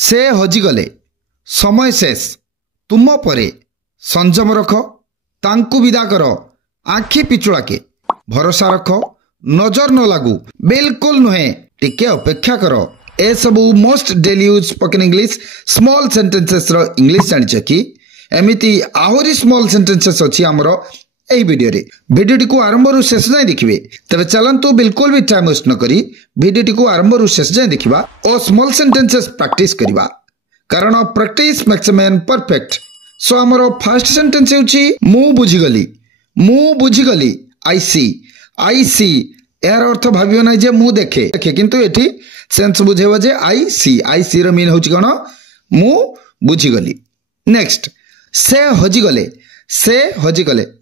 से हजिगले समय शेष तुम परे संयम रख तांकु विदा कर आखि पिछुड़ाके भरोसा रख नजर न लागू बिल्कुल नुहे टिके अपेक्षा कर ए सबू most daily use spoken English small sentences रो इंग्लिश जानिछ कि एमिति आहुरी स्मॉल सेंटेंसेस अछि हमरो एही वीडियो टी को आरंभ रु शेष जाय देखिबे तबे चलंतु बिल्कुल भी टाइम वेस्ट न करी वीडियो टी को आरंभ रु शेष जाय देखिबा ओ स्मॉल सेंटेंसेस प्रैक्टिस करिबा कारण practice makes a man perfect so हमरो फर्स्ट सेंटेंस होछि मु बुझिगली आई सी यार अर्थ भाबियो नै जे मु देखे किंतु एठी सेंस बुझेबो जे आई सी रो मीन होछि कोन मु बुझिगली नेक्स्ट से हजिगले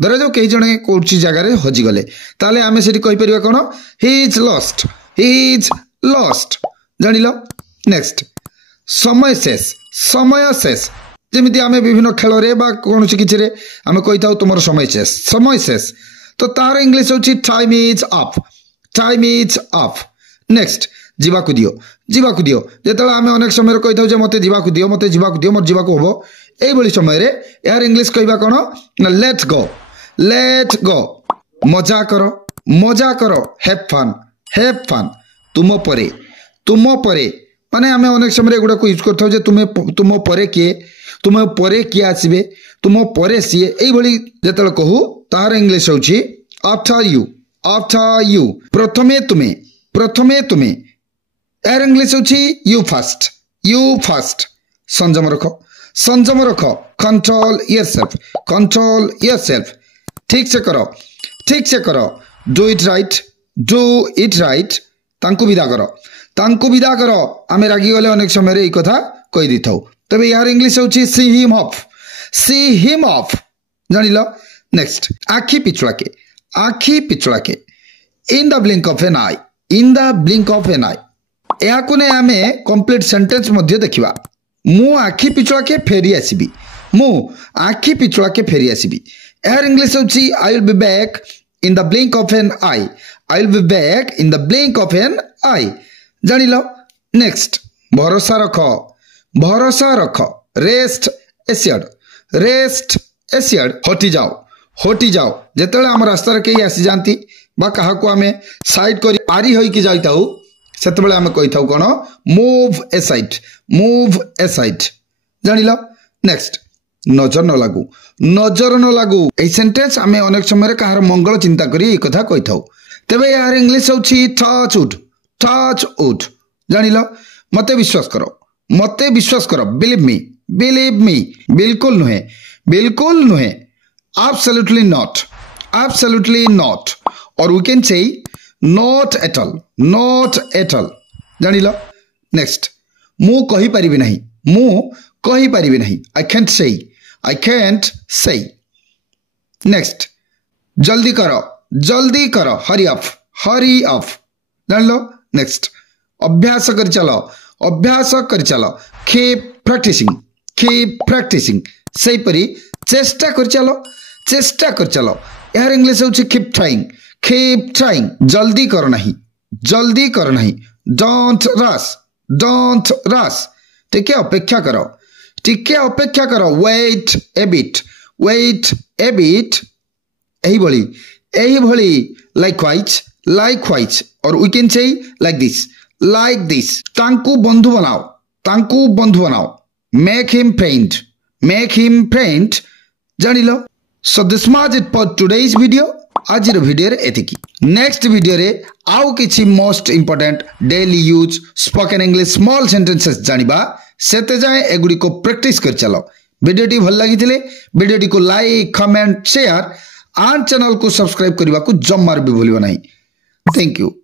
धर जो कई जने कोची जगह रे हजिगले ताले आमे सेठी कहि परिबा कोन ही इज लॉस्ट जानिलो नेक्स्ट समय शेष जेमिति आमे विभिन्न खेल रे बा कोनोसी किछि रे आमे कहिताउ तुमर समय शेष तो तार इंग्लिश होछि टाइम इज अप नेक्स्ट जीवाकु दियो जेतला आमे अनेक समय रे कहिताउ जे मते जीवाकु दियो मोर जीवाकु होबो एई बली समय रे यार इंग्लिश कहबा कोन ना लेट गो मजा करो हैव फन तुम परे माने आमे अनेक समय रे गुडा को यूज करथाउ जे तुम परे किए आसीबे तुम परे सीए एई बली जेतला कहू तार इंग्लिश होछि आफ्टर यू प्रथमे तुमे यार इंग्लिश होछि यू फर्स्ट संयम रख कंट्रोल योरसेल्फ ठीक से करो डू इट राइट तांकु विदा करो आमे रागी गले अनेक समय रे ई कथा कहि दिथाउ तबे यार इंग्लिश होछि सी हिम ऑफ जानिलो नेक्स्ट आखि पिछुड़ाके in the blink of an eye या को ने आमे कंप्लीट सेंटेंस मध्ये देखिबा मु आखि पिछुड़ाके फेरी आसीबी यार इंग्लिश होछि I will be back in the blink of an eye जानिलो नेक्स्ट भरोसा रख रेस्ट एसियड हटी जाओ जेतेले हम रास्ता रे केही आसी जानती बा काहा को आमे साइड करी पारी होई कि जाइताउ सेतबेले आमे कहिताउ कोन मूव ए साइड जानिलो नेक्स्ट नजर न लागू ए सेंटेंस आमे अनेक समय रे काहार मंगल चिंता करी ए कथा कहिताउ तबे यार इंग्लिश होछि टच वुड जानिलो मते विश्वास करो बिलीव मी बिल्कुल नुहे absolutely not or we can say not at all जानिलो नेक्स्ट मु कहि परिबे नहीं I can't say नेक्स्ट जल्दी करो hurry up जानिलो नेक्स्ट अभ्यास कर चलो keep practicing सही परी चेष्टा कर चलो यार इंग्लिश होछि keep trying जल्दी करो नहीं don't rush टिके अपेक्षा करो wait a bit एही भली likewise और we can say like this तांकु बंधु बनाओ make him paint जानिलो so this was it for today's video आज वीडियो रे एतिकी नेक्स्ट वीडियो रे आउ किछि most important daily use spoken English small sentences जानिबा सेते जाय एगुडी को प्रैक्टिस कर चलो वीडियो टी भल लागिथिले वीडियो टी को लाइक कमेंट शेयर आन चैनल को सब्सक्राइब करबा को जम्मार भी भूलिबो नहीं थैंक यू।